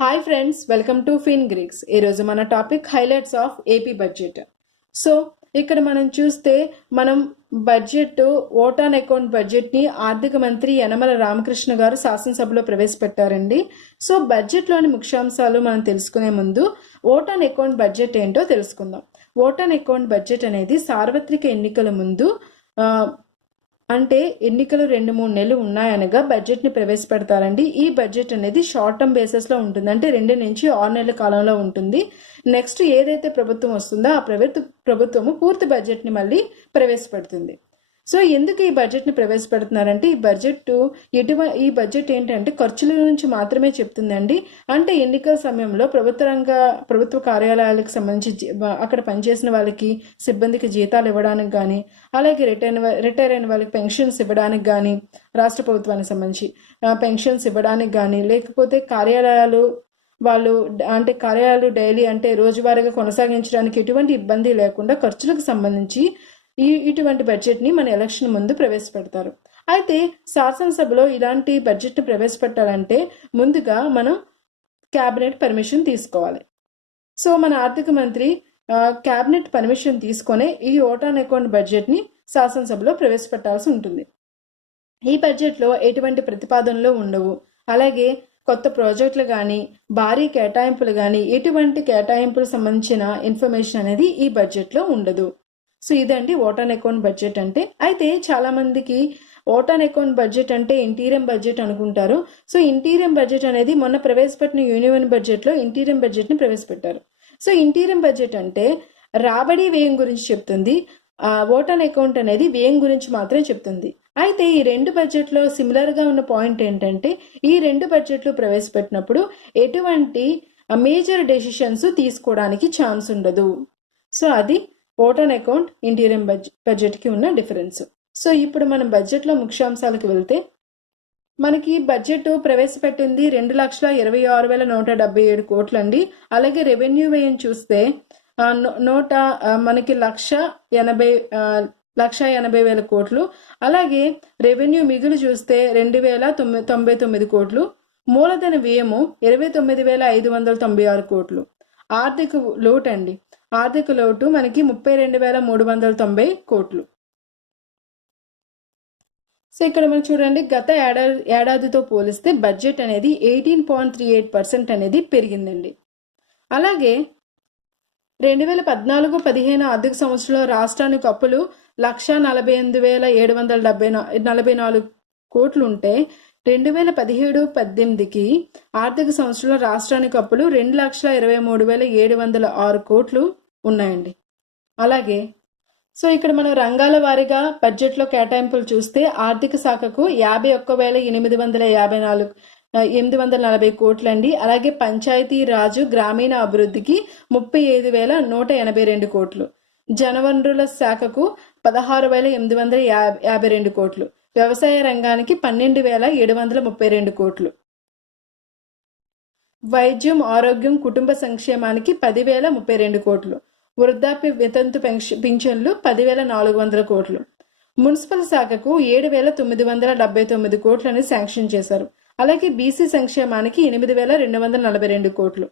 Hi friends, welcome to Fin Greeks. ఈరోజు మన topic highlights of AP budget. So ఇక్కడ మనం చూస్తే బడ్జెట్ ఓట్ ఆన్ అకౌంట్ బడ్జెట్ని ఆర్థిక మంత్రి యనమల రామకృష్ణ గారు శాసనసభలో ప్రవేశపెట్టారండి. సో బడ్జెట్లోని ముఖ్యాంశాలు మనం తెలుసుకునే ముందు ఓట్ ఆన్ అకౌంట్ బడ్జెట్ ఏంటో తెలుసుకుందాం. ఓట్ ఆన్ అకౌంట్ బడ్జెట్ అనేది సార్వత్రిక ఎన్నికల ముందు అంటే ఎన్నికలు 2-3 నెలలు ఉన్నాయనగా బడ్జెట్ని ప్రవేశపెడతారండి. ఈ బడ్జెట్ అనేది షార్ట్ టర్మ్ బేసిస్లో ఉంటుంది, అంటే 2 నుంచి 6 నెలల కాలంలో ఉంటుంది. నెక్స్ట్ ఏదైతే ప్రభుత్వం వస్తుందో ఆ ప్రభుత్వము పూర్తి బడ్జెట్ని మళ్ళీ ప్రవేశపెడుతుంది. సో ఎందుకు ఈ బడ్జెట్ని ప్రవేశపెడుతున్నారంటే ఈ బడ్జెట్ ఏంటంటే ఖర్చుల గురించి మాత్రమే చెప్తుందండి. అంటే ఎన్నికల సమయంలో ప్రభుత్వ కార్యాలయాలకు సంబంధించి అక్కడ పనిచేసిన వాళ్ళకి సిబ్బందికి జీతాలు ఇవ్వడానికి కానీ, అలాగే రిటైర్ అయిన వాళ్ళకి పెన్షన్స్ ఇవ్వడానికి కానీ, రాష్ట్ర ప్రభుత్వానికి సంబంధించి పెన్షన్స్ ఇవ్వడానికి కానీ, లేకపోతే కార్యాలయాలు డైలీ అంటే రోజువారీగా కొనసాగించడానికి ఎటువంటి ఇబ్బంది లేకుండా ఖర్చులకు సంబంధించి ఇటువంటి బడ్జెట్ని మన ఎలక్షన్ ముందు ప్రవేశపెడతారు. అయితే శాసనసభలో ఇలాంటి బడ్జెట్ని ప్రవేశపెట్టాలంటే ముందుగా మనం క్యాబినెట్ పర్మిషన్ తీసుకోవాలి. సో మన ఆర్థిక మంత్రి క్యాబినెట్ పర్మిషన్ తీసుకొని ఈ ఓట్ ఆన్ అకౌంట్ బడ్జెట్ని శాసనసభలో ప్రవేశపెట్టాల్సి ఉంటుంది. ఈ బడ్జెట్లో ఎటువంటి ప్రతిపాదనలు ఉండవు. అలాగే కొత్త ప్రాజెక్టులు కానీ, భారీ కేటాయింపులు కానీ, ఎటువంటి కేటాయింపులకు సంబంధించిన ఇన్ఫర్మేషన్ అనేది ఈ బడ్జెట్లో ఉండదు. సో ఇదండి ఓట్ ఆన్ అకౌంట్ బడ్జెట్ అంటే. అయితే చాలా మందికి ఓట్ ఆన్ అకౌంట్ బడ్జెట్ అంటే ఇంటీరియం బడ్జెట్ అనుకుంటారు. సో ఇంటీరియం బడ్జెట్ అనేది మొన్న ప్రవేశపెట్టిన యూనియన్ బడ్జెట్లో ఇంటీరియం బడ్జెట్ని ప్రవేశపెట్టారు. సో ఇంటీరియం బడ్జెట్ అంటే రాబడి వ్యయం గురించి చెప్తుంది. ఓట్ ఆన్ అకౌంట్ అనేది వ్యయం గురించి మాత్రమే చెప్తుంది. అయితే ఈ 2 బడ్జెట్లో సిమిలర్గా ఉన్న పాయింట్ ఏంటంటే ఈ 2 బడ్జెట్లు ప్రవేశపెట్టినప్పుడు ఎటువంటి మేజర్ డెసిషన్స్ తీసుకోవడానికి ఛాన్స్ ఉండదు. సో అది ఓట్ ఆన్ అకౌంట్ ఇంటీరియం బడ్జెట్కి ఉన్న డిఫరెన్స్. సో ఇప్పుడు మనం బడ్జెట్లో ముఖ్యాంశాలకు వెళ్తే మనకి బడ్జెట్ ప్రవేశపెట్టింది 2,26,177 కోట్లు అండి. అలాగే రెవెన్యూ వ్యయం చూస్తే మనకి 1,80,000 కోట్లు. అలాగే రెవెన్యూ మిగులు చూస్తే 2,099 కోట్లు. మూలధన వ్యయము 29,596 కోట్లు. ఆర్థిక లోటు మనకి 32,390 కోట్లు. సో ఇక్కడ మనం చూడండి, గత ఏడాదితో పోలిస్తే బడ్జెట్ అనేది 18.38% అనేది పెరిగిందండి. అలాగే 2014-15 ఆర్థిక సంవత్సరంలో రాష్ట్రానికి అప్పులు 1,48,744 కోట్లు ఉంటే 2017-18కి ఆర్థిక సంవత్సరంలో రాష్ట్రానికి అప్పులు 2,23,706 కోట్లు ఉన్నాయండి. అలాగే సో ఇక్కడ మనం రంగాల వారీగా బడ్జెట్లో కేటాయింపులు చూస్తే ఆర్థిక శాఖకు 51,840 కోట్లు అండి. అలాగే పంచాయతీ రాజు గ్రామీణ అభివృద్ధికి 35,182 కోట్లు. జనవనరుల శాఖకు 16,852 కోట్లు. వ్యవసాయ రంగానికి 12,732 కోట్లు. వైద్యం, ఆరోగ్యం, కుటుంబ సంక్షేమానికి 10,032 కోట్లు. వృద్ధాప్య వితంతు పింఛన్లు 10,400 కోట్లు. మున్సిపల్ శాఖకు 7,979 కోట్లని శాంక్షన్ చేశారు. అలాగే బీసీ సంక్షేమానికి 8,242 కోట్లు.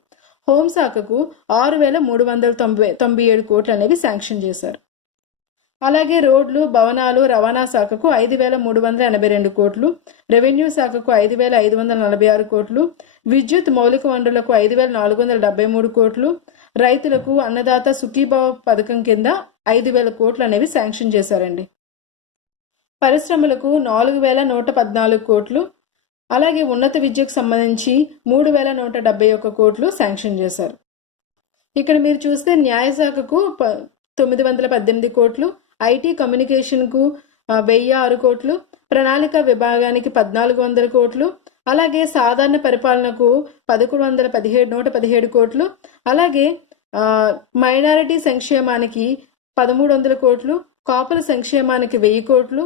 హోంశాఖకు 6,397 కోట్లు అనేవి శాంక్షన్ చేశారు. అలాగే రోడ్లు, భవనాలు, రవాణా శాఖకు 5,382 కోట్లు. రెవెన్యూ శాఖకు 5,546 కోట్లు. విద్యుత్ మౌలిక వనరులకు 5,473 కోట్లు. రైతులకు అన్నదాత సుఖీభావ పథకం కింద 5,000 కోట్లు అనేవి శాంక్షన్ చేశారండి. పరిశ్రమలకు 4,114 కోట్లు. అలాగే ఉన్నత విద్యకు సంబంధించి 3,171 కోట్లు శాంక్షన్ చేశారు. ఇక్కడ మీరు చూస్తే న్యాయశాఖకు 918 కోట్లు. ఐటీ కమ్యూనికేషన్కు 1,006 కోట్లు. ప్రణాళిక విభాగానికి 1,400 కోట్లు. అలాగే సాధారణ పరిపాలనకు 1,117 కోట్లు. అలాగే మైనారిటీ సంక్షేమానికి 1,300 కోట్లు. కాపుల సంక్షేమానికి 1,000 కోట్లు.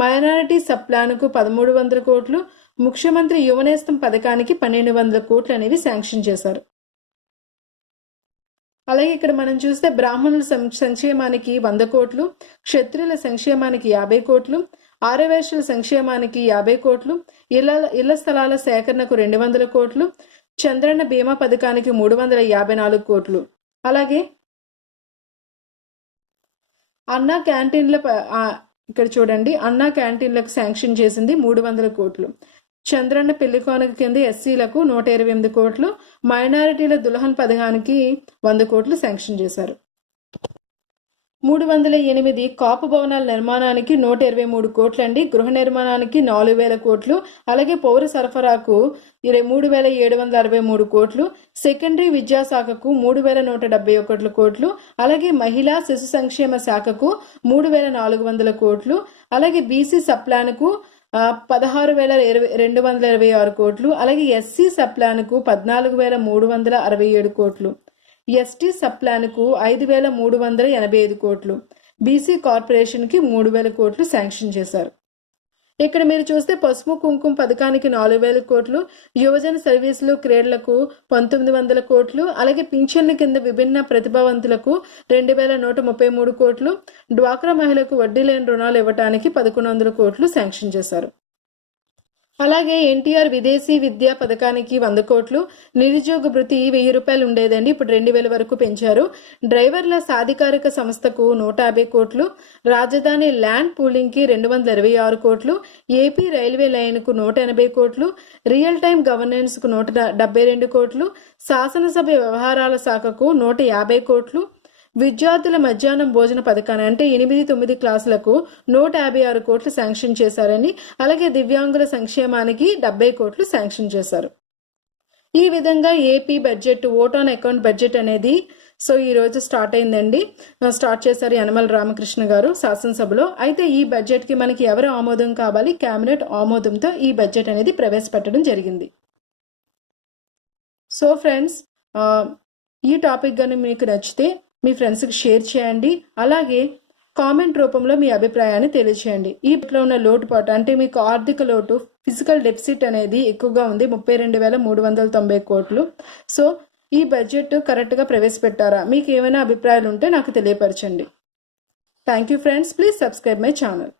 మైనారిటీ సబ్ ప్లాన్కు 1,300 కోట్లు. ముఖ్యమంత్రి యువనేస్తం పథకానికి 1,200 కోట్లు అనేవి శాంక్షన్ చేశారు. అలాగే ఇక్కడ మనం చూస్తే బ్రాహ్మణుల సంక్షేమానికి 100 కోట్లు. క్షత్రియుల సంక్షేమానికి 50 కోట్లు. ఆర్యవైశ్యుల సంక్షేమానికి 50 కోట్లు. ఇళ్ల స్థలాల సేకరణకు 200 కోట్లు. చంద్రన్న బీమా పథకానికి 354 కోట్లు. అలాగే అన్నా క్యాంటీన్ల ఇక్కడ చూడండి, అన్నా క్యాంటీన్లకు శాంక్షన్ చేసింది 300 కోట్లు. చంద్రన్న పెళ్లి కానుక కింద ఎస్సీలకు 128 కోట్లు, మైనారిటీల దుల్హన్ పథకానికి 100 కోట్లు శాంక్షన్ చేశారు. 308 కాపు భవనాల నిర్మాణానికి 123 కోట్లండి. గృహ నిర్మాణానికి 4000 కోట్లు. అలాగే పౌర సరఫరాకు 3763 కోట్లు. సెకండరీ విద్యాశాఖకు 3171 కోట్లు. అలాగే మహిళా శిశు సంక్షేమ శాఖకు 3400 కోట్లు. అలాగే బీసీ సప్లాన్కు 16,226 కోట్లు. అలాగే ఎస్సీ సప్లాన్కు 14,367 కోట్లు. ఎస్టీ సప్లాన్కు 5,385 కోట్లు. బీసీ కార్పొరేషన్కి 3,000 కోట్లు శాంక్షన్ చేశారు. ఇక్కడ మీరు చూస్తే పసుపు కుంకుమ పథకానికి 4,000 కోట్లు, యువజన సర్వీసులు క్రీడలకు 1900 కోట్లు, అలాగే పింఛన్ల కింద విభిన్న ప్రతిభావంతులకు 2,133 కోట్లు, డ్వాక్రా మహిళలకు వడ్డీ లేని రుణాలు ఇవ్వడానికి 1,100 కోట్లు శాంక్షన్ చేశారు. అలాగే ఎన్టీఆర్ విదేశీ విద్యా పథకానికి 100 కోట్లు. నిరుద్యోగ భృతి 1000 రూపాయలు ఉండేదండి, ఇప్పుడు 2000 వరకు పెంచారు. డ్రైవర్ల సాధికారిక సంస్థకు 150 కోట్లు. రాజధాని ల్యాండ్ పూలింగ్కి 226 కోట్లు. ఏపీ రైల్వే లైన్కు 180 కోట్లు. రియల్ టైమ్ గవర్నెన్స్కు 172 కోట్లు. శాసనసభ వ్యవహారాల శాఖకు 150 కోట్లు. విద్యార్థుల మధ్యాహ్నం భోజన పథకాన్ని అంటే 8-9 క్లాసులకు 156 కోట్లు శాంక్షన్ చేశారని, అలాగే దివ్యాంగుల సంక్షేమానికి 70 కోట్లు శాంక్షన్ చేశారు. ఈ విధంగా AP budget vote on account budget అనేది ఈ రోజు స్టార్ట్ అయిందండి. స్టార్ట్ చేశారు యనమల రామకృష్ణ గారు శాసనసభలో. అయితే ఈ బడ్జెట్ కి మనకి ఎవరు ఆమోదం కావాలి? కేబినెట్ ఆమోదంతో ఈ బడ్జెట్ అనేది ప్రవేశపెట్టడం జరిగింది. సో ఫ్రెండ్స్, ఈ టాపిక్ గాని మీకు నచ్చితే మీ ఫ్రెండ్స్కి షేర్ చేయండి. అలాగే కామెంట్ రూపంలో మీ అభిప్రాయాన్ని తెలియచేయండి. ఈ లో ఉన్న లోటుపాటు అంటే మీకు ఆర్థిక లోటు, ఫిజికల్ డెఫిసిట్ అనేది ఎక్కువగా ఉంది, 32,390 కోట్లు. సో ఈ బడ్జెట్ కరెక్ట్గా ప్రవేశపెట్టారా? మీకు ఏమైనా అభిప్రాయాలు ఉంటే నాకు తెలియపరచండి. Thank you friends, please subscribe my channel.